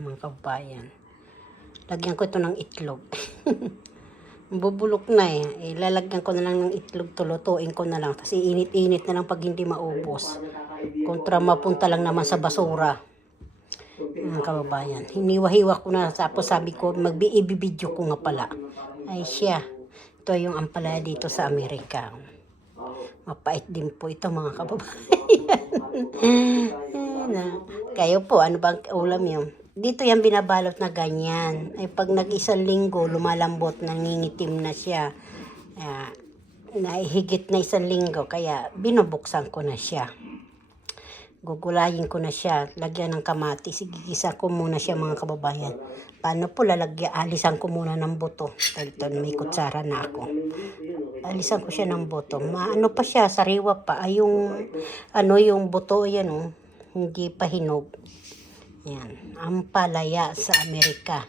Mga kabayan, lagyan ko ito ng itlog. Bubulok na eh. Ilalagyan ko na lang ng itlog, tulutuin ko na lang. Kasi init-init na lang pag hindi maubos. Kontra mapunta lang naman sa basura. Mga kababayan, hiniwa-hiwa ko na. Tapos sabi ko, ibibidyo ko nga pala. Ay siya, ito yung ampalaya dito sa Amerika. Mapait din po ito mga kababayan. Kayo po, ano bang ulam yun? Dito yan binabalot na ganyan. Ay pag nag-isang linggo, lumalambot, nangingitim na siya. Higit na isang linggo, kaya binubuksan ko na siya. Gugulayin ko na siya, lagyan ng kamatis. Igigisa ko muna siya mga kababayan. Paano po lalagyan? Alisan ko muna ng buto. Ito, may kutsara na ako. Alisan ko siya ng buto. Ano pa siya, sariwa pa. Ay yung buto, yan oh. Hindi pa hinog. Yan, ampalaya sa Amerika.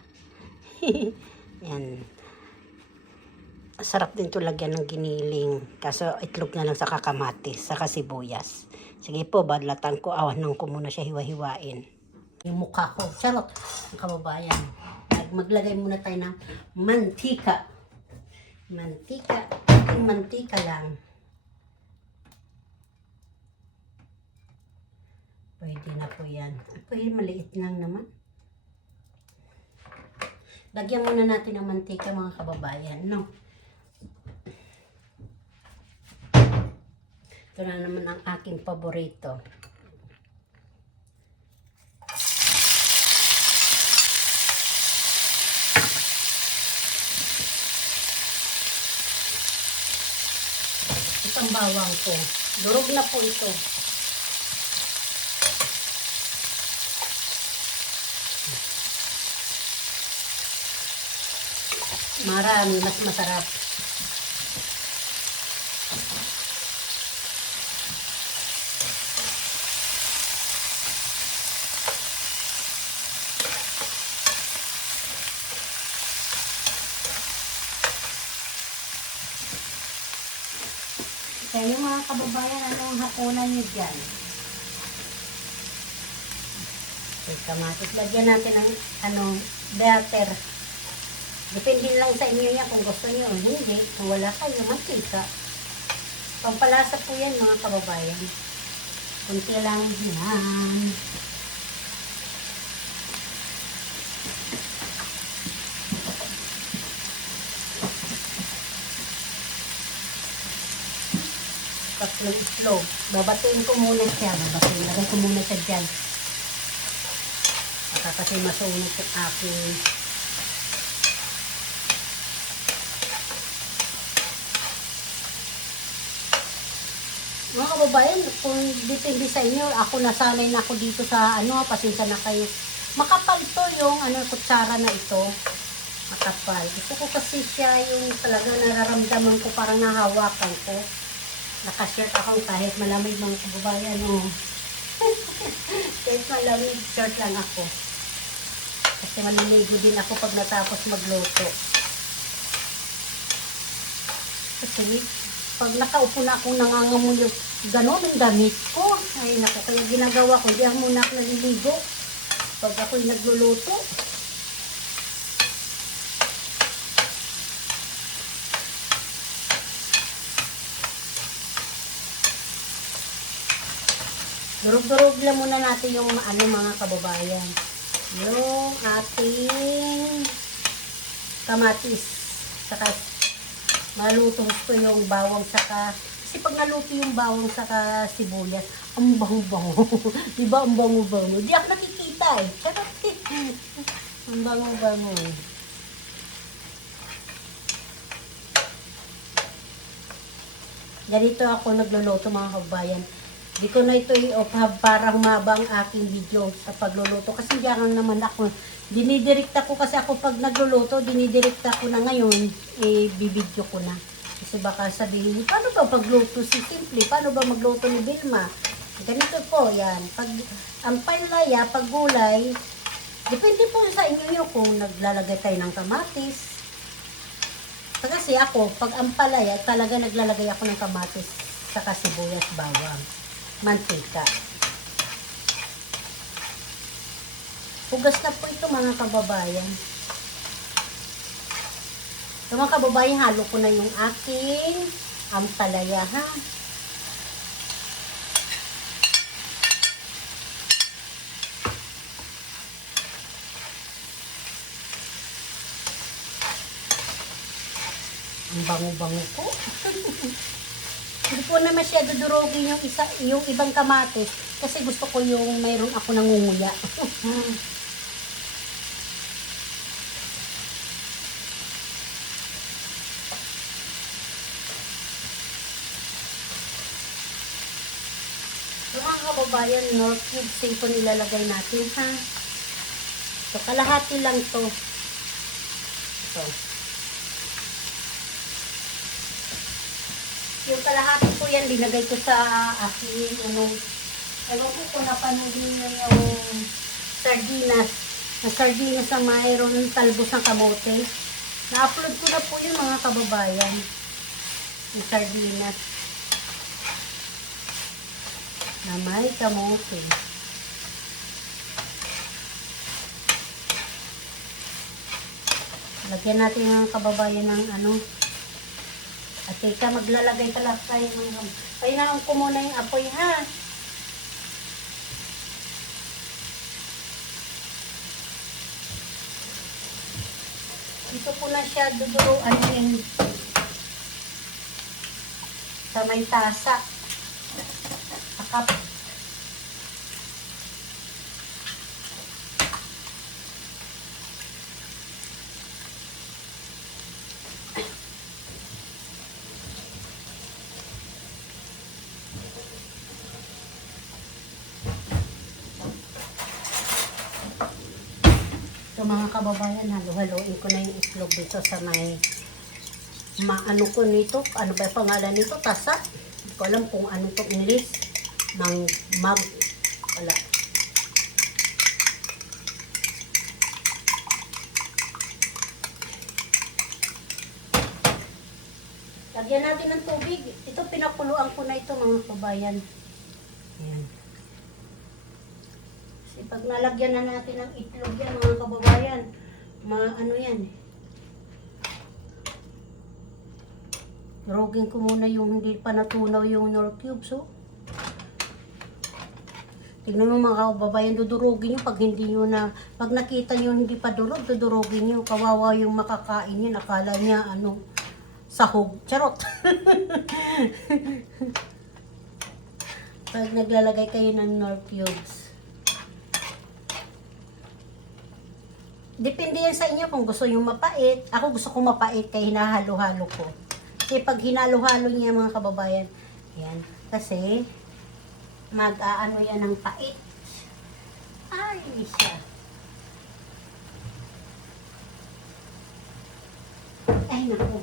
Yan. Sarap din ito lagyan ng giniling. Kaso itlog na lang sa kakamatis, sa sibuyas. Sige po, badlatan ko. Awanan ko muna siya hiwa-hiwain. Yung mukha ko. Charot, ang kababayan. Maglagay muna tayo ng mantika. Mantika. Mantika lang. Pwede na po yan. Pwede maliit lang naman. Lagyan muna natin ng mantika mga kababayan, no? Ito na naman ang aking paborito. Itong bawang ko. Durog na po ito. Marami, mas masarap. Kaya mga kababayan, anong hapunan nyo dyan? Okay, kamatis. Lagyan natin ng butter. Depende lang sa inyo yan kung gusto nyo. Hindi, kung wala kayo, mantika. Pampalasa po yan mga kababayan. Kunti lang yan. Tatlong itlog. Babatuin ko muna siya. Lagay ko muna siya dyan. Kasi masunog yung aking mga kababayan, kung depende sa inyo, ako nasanay na ako dito sa pasensya na kayo. Makapal to yung kutsara na ito. Makapal. Gusto ko kasi siya yung talaga nararamdaman ko, parang nahawakan ko. Nakashirt ako kahit malamig mga kababayan. Oh. Kahit malamig, shirt lang ako. Kasi maliligo din ako pag natapos magluto. Kasi pag nakaupo na akong nangangamoy yung gano'n ang damit ko. Ay naku, kaya ginagawa ko, di ako muna ako naliligo pag ako'y nagluluto. Durog-durog lang muna natin yung mga kababayan. Yung ating kamatis. Saka malutong ko yung bawang saka. Kasi pag naluto yung bawang saka sibuyas, ang bango-bango. Diba ang bango-bango? Di ako nakikita eh. Ang bango-bango eh. Ganito ako nagluluto mga kabayan. Di ko na ito i-off para humaba ang aking video sa pagluluto. Kasi diyan naman ako, dinidirekta ko kasi ako pag nagluluto, dinidirekta ko na ngayon, bibidyo ko na. Kasi baka sabihin, paano ba pagluto si Simple? Paano ba magluto ni Vilma? Ganito po, yan. Pag ang palaya, pag gulay, depende po sa inyo yun kung naglalagay kayo ng kamatis. Kasi ako, pag ang palaya, talaga naglalagay ako ng kamatis sa sibuyas, bawang. Mantika. Hugas na po ito mga kababayan. So mga kababayan, halo ko na yung aking ampalaya ha. Ang bango-bango po. Hindi po na masyado durogin yung ibang kamatis kasi gusto ko yung mayroon ako nangunguya. So ang kababayan, Knorr cubes po nilalagay natin ha. So kalahati lang to. So yung kalahati ko yan, linagay ko sa aking, ewan ko kung napanoodin nyo yung sardinas. Na sardinas na mayroon talbos ng kamote. Na-upload ko na po yun mga kababayan. Yung sardinas. Na may kamote. Lagyan natin mga kababayan ng at teka, maglalagay pala tayo ng pahinaan ko muna yung apoy ha. Dito ko na siya duduruan din sa may tasa. Akap. So mga kababayan, halo-haloin ko na yung itlog dito sa may maano ko nito, ano ba yung pangalan nito? Tasa? Hindi ko alam kung ano itong English. Mag. Wala. Lagyan natin ng tubig. Ito pinakuluan ko na ito mga kababayan. Ayan. Kasi pag nalagyan na natin ng itlog yan mga kababayan, ano yan. Rogin ko muna yung hindi pa natunaw yung Knorr cubes. So. Tignan mo mga kababayan, dudurogin nyo pag hindi nyo na, pag nakita nyo hindi pa durog, dudurogin nyo. Kawawa yung makakain nyo, nakala niya sahog. Charot! Pag naglalagay kayo ng Knorr cubes. Depende yan sa inyo kung gusto nyo mapait. Ako gusto ko mapait kaya hinahalo-halo ko. Kasi pag hinalo-halo niya mga kababayan, yan. Kasi mag-aano yan ng pait. Ay, siya. Ay, naku.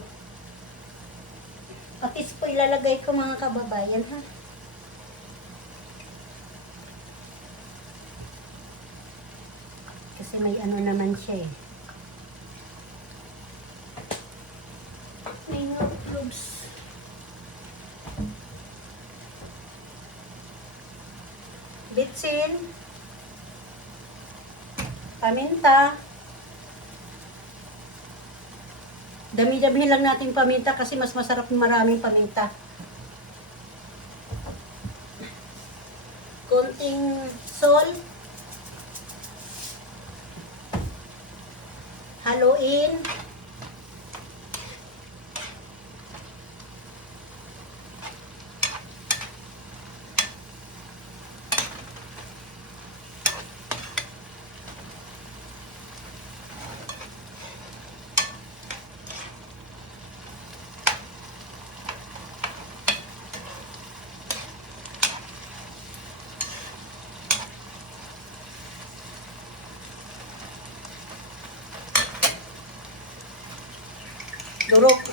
Patis po ilalagay ko mga kababayan ha. Kasi may ano naman siya eh. May Knorr cubes. Bitsin. Paminta. Dami-damihin lang natin paminta kasi mas masarap maraming paminta. Konting salt. Haluin.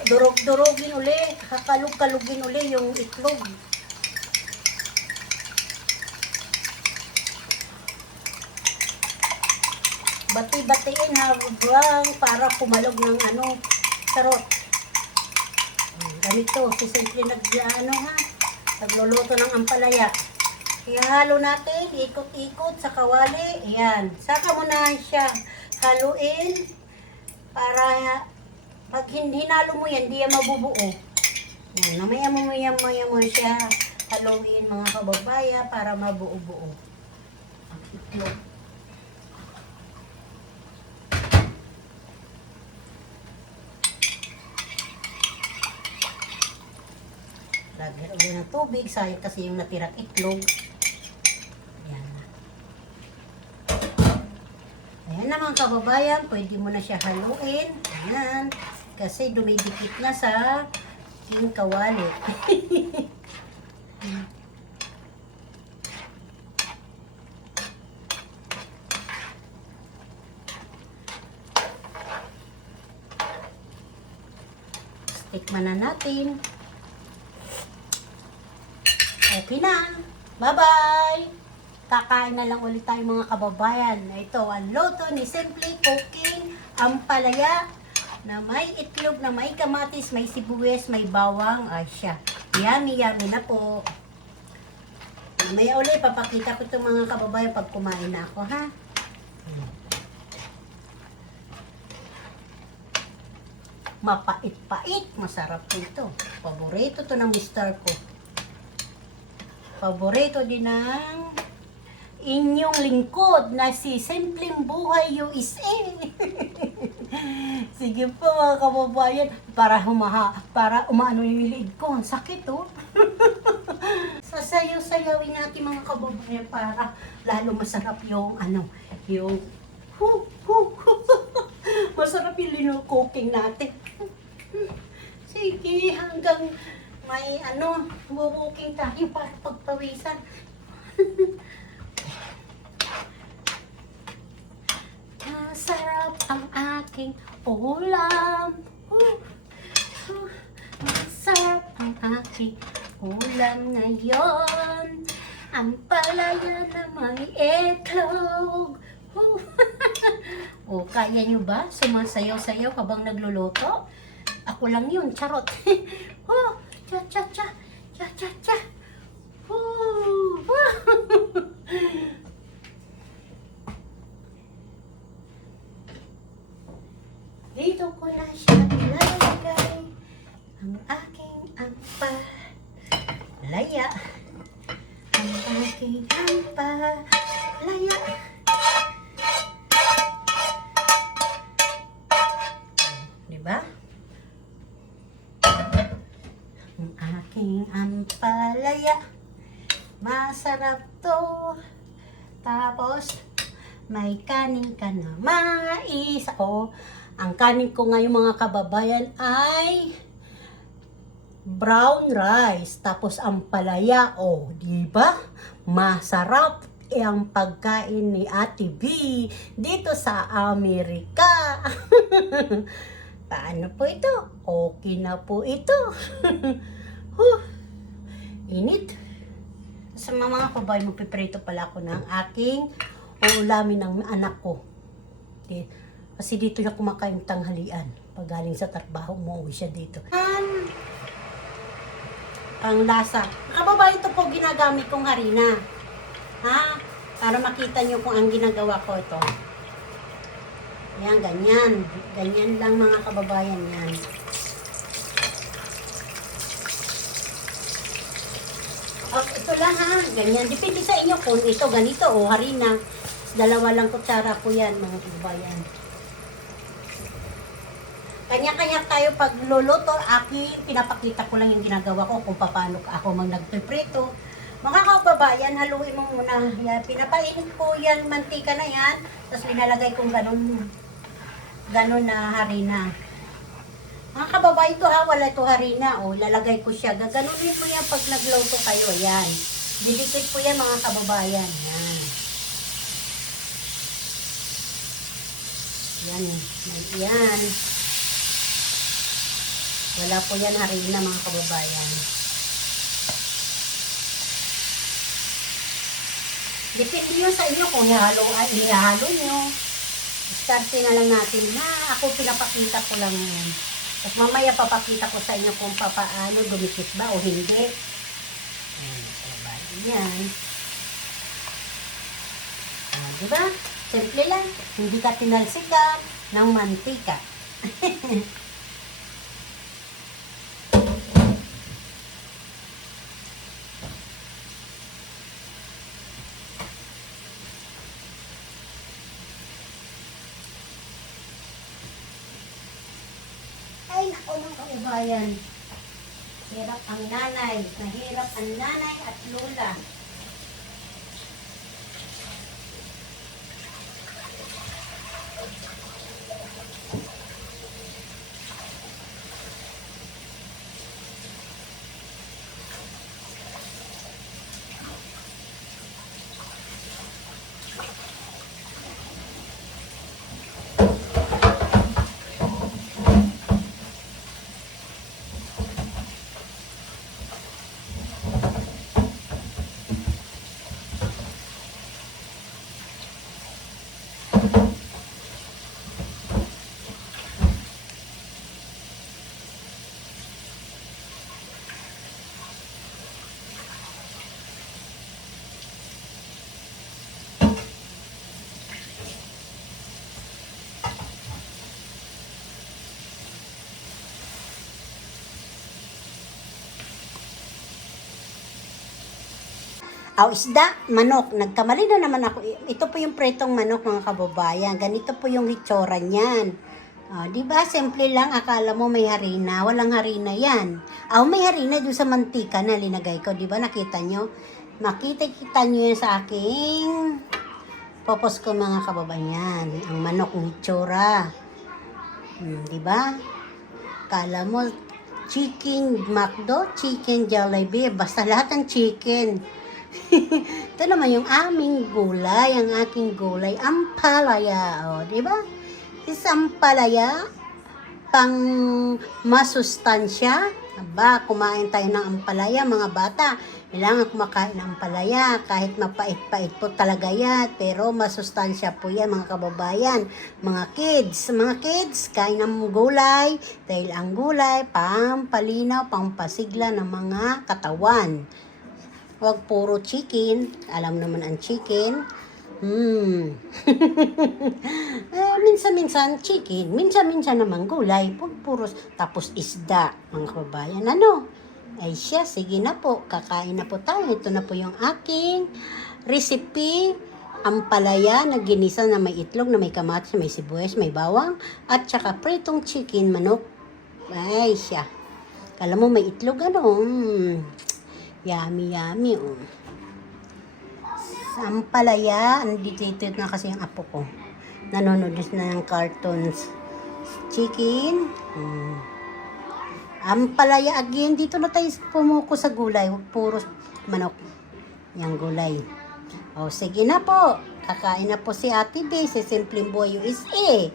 Durog-durogin uli. Kakalug-kalugin uli yung itlog. Bati-batiin habang para kumalog ng sarot. Ganito, si simple nagluluto ng ampalaya. ihalo natin, ikot-ikot sa kawali. Ayan. Saka mo na siya haluin para pag hinalo mo yan, di yan mabubuo. Ayan. Mamaya mo siya haluin mga kababaya para mabuo-buo. Ang itlog. Lagyan ulit ng tubig, sayang kasi yung natirang itlog. Ayan na. Ayan na mga kababayan, pwede mo na siya haluin. Ayan. Kasi dumidikit na sa yung kawali. Tikman na natin. Okay na. Bye-bye! Kakain na lang ulit tayo mga kababayan. Ito ang luto ni Simply Cooking Ampalaya na may itlog, na may kamatis, may sibuyas, may bawang. Ay siya. Yummy, yummy na po. May ulit, papakita ko itong mga kababayan pag kumain na ako, ha? Mapait-pait. Masarap po ito. Paborito to ng mister ko. Paborito din ng inyong lingkod na si Simpleng Buhay USA. Sige po mga kababayan, para umaano yung liig ko. Ang sakit oh. Sasayaw-sayawin natin mga kababayan para lalo masarap yung yung masarap yung cooking natin. Sige, hanggang may bubuking tayo para pagpawisan. Masarap ang aking ulam. Masarap ang aking ulam ngayon. Ang palaya na may itlog. O, kaya nyo ba? Sumasayaw-sayaw habang nagluluto? Ako lang yun, charot. Cha cha cha, cha cha cha. Dito ko na siya ilalagay ang aking ampalaya. Ang aking ampalaya. Diba? Ang aking ampalaya, masarap to. Tapos, may kanin ka na mais. Ang kanin ko ngayon mga kababayan ay brown rice. Tapos, ampalaya. Diba? Masarap ang pagkain ni Ate B dito sa Amerika. Paano po ito? Okay na po ito. Init. Sa mga kababayan, magpiprito pala ako ng aking uulamin ng anak ko. Kasi dito na kumakain tanghalian. Pag galing sa trabaho, umuwi siya dito. Ang lasa. Kababayan, ito po ginagamit kong harina. Ha? Para makita nyo kung ang ginagawa ko ito. Yan, ganyan. Ganyan lang mga kababayan yan. Ito lang ha, ganyan. Depende sa inyo kung ito, ganito o harina. Dalawa lang kutsara po yan mga kababayan. Kanya-kanya tayo pag luluto. Pinapakita ko lang yung ginagawa ko kung paano ako nagpiprito. Mga kababayan, haluin mo muna. Yan, pinapainit ko yan, mantika na yan. Tapos nilalagay kong ganun na harina. Mga kababayan ko wala ito harina. Lalagay ko siya. Gaganunin mo yan pag nagluto kayo. Ayan. Didikit ko yan mga kababayan. Yan. Yan. Yan. Wala po yan harina mga kababayan. Depende yun sa inyo kung ihalo nyo. Starte na lang natin. Ako pinapakita ko lang yan. At mamaya papakita ko sa inyo kung paano dumikit ba o hindi. Ayan. Di ba? Simple lang. Hindi ka tinalsikan ng mantika. Ay, naku mga kaubayan. Hirap ang nanay. Nahirap ang nanay at lola. Aw, isda, manok. Nagkamali na naman ako. Ito po yung pretong manok, mga kababayan. Ganito po yung hitsura niyan. Di ba? Simple lang. Akala mo may harina. Walang harina yan. Aw, may harina doon sa mantika na linagay ko. Di ba? Nakita nyo? Makita-kita nyo yan sa aking popos ko, mga kababayan. Ang manok ng hitsura. Di ba? Akala mo chicken McDo, chicken Jollibee. Basta lahat ng chicken. Ito naman yung aming gulay, ang aking gulay, ampalaya. O, di ba? Isang ampalaya, pang masustansya. Aba, kumain tayo ng ampalaya, mga bata. Kailangan kumakain ng ampalaya, kahit mapait-pait po talaga yan. Pero masustansya po yan, mga kababayan. Mga kids, kain ng gulay. Dahil ang gulay, pampalinaw, pampasigla ng mga katawan. Huwag puro chicken. Alam naman ang chicken. Minsan-minsan chicken. Minsan-minsan naman gulay. Huwag puro. Tapos isda. Mga kababayan. Ano? Ay siya. Sige na po. Kakain na po tayo. Ito na po yung aking recipe. Ampalaya na ginisa na may itlog, na may kamatis, na may sibuyas, may bawang. At saka pritong chicken manok. Ay siya. Kala mo may itlog ano? Yummy, yummy. Ampalaya, andito na kasi ang apo ko. Nanonood na ng cartoons. Chicken. Ampalaya again. Dito na tayo pumuko sa gulay. Huwag puro manok. Yang gulay. O, sige na po. Kakain na po si Ate Bey sa Simpleng Buhay USA.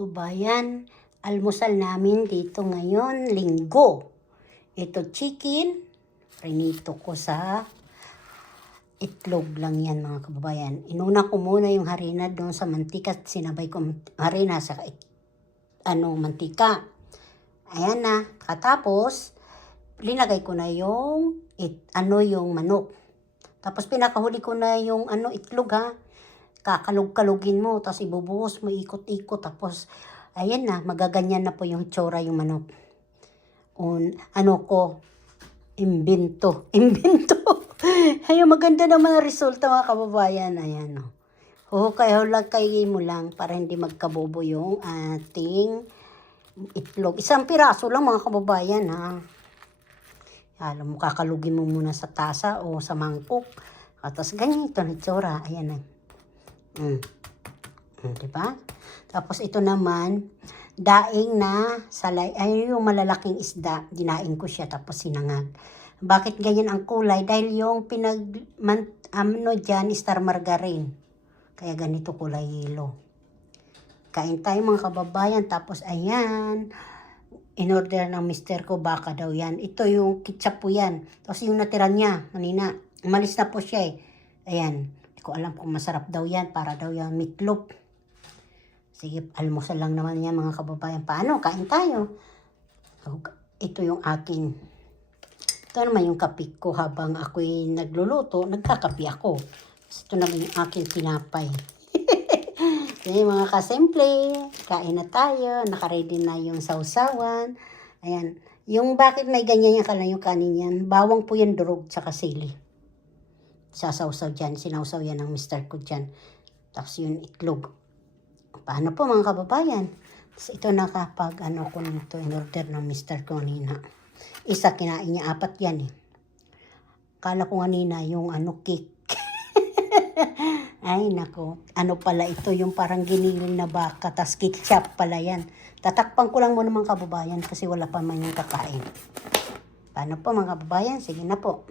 Bayan, almusal namin dito ngayon, linggo. Ito chicken, prinito ko sa itlog lang yan, mga kababayan. Inuna ko muna yung harina doon sa mantika, sinabay ko harina sa mantika. Ayan na, katapos, linagay ko na yung yung manok. Tapos pinakahuli ko na yung itlog ha. Kakalog-kalugin mo, tapos ibubuhos mo, ikot-ikot, tapos, ayan na, magaganyan na po yung tsura yung manok. Imbento. Ayun, maganda naman ang resulta, mga kababayan. Ayan, kaya lagay mo lang para hindi magkabobo yung ating itlog. Isang piraso lang, mga kababayan, ha. Alam mo, kakalugin mo muna sa tasa o sa mangkok. Tapos, ganyan ito na tsura. Ayan na. Diba? Tapos ito naman, daing na salay, ay yung malalaking isda, dinaing ko siya tapos sinangag. Bakit ganyan ang kulay? Dahil yung dyan, star margarine. Kaya ganito kulay yellow. Kain tayo, mga kababayan. Tapos ayan, in-order ng mister ko, baka daw yan. Ito yung ketchup po yan. Tapos yung natira niya, kanina, umalis na po siya eh. Ayan. Ko alam kung masarap daw yan, para daw yan meatloaf. Sige, almusal lang naman yan, mga kababayan. Paano? Kain tayo. ito yung akin. Ito naman yung kape ko habang ako'y nagluluto, nagkakape ako. Ito naman yung aking tinapay. Okay, mga kasimple, kain na tayo. Nakaready na yung sausawan. Ayan. Yung bakit may ganyan yung kanin yan, bawang po yan, durog, tsaka sili. Sasawsaw dyan, sinawsaw yan ng mister ko dyan. Tapos yung itlog. Paano po mga kababayan? So, ito nakapag ko nito, in order ng mister ko kanina. Isa kinain niya, 4 yan eh. Kala ko kanina yung cake. Ay nako, pala ito yung parang giniling na baka, tas ketchup pala yan. Tatakpan ko lang muna mga kababayan kasi wala pa man yung kakain. Paano po mga kababayan? Sige na po.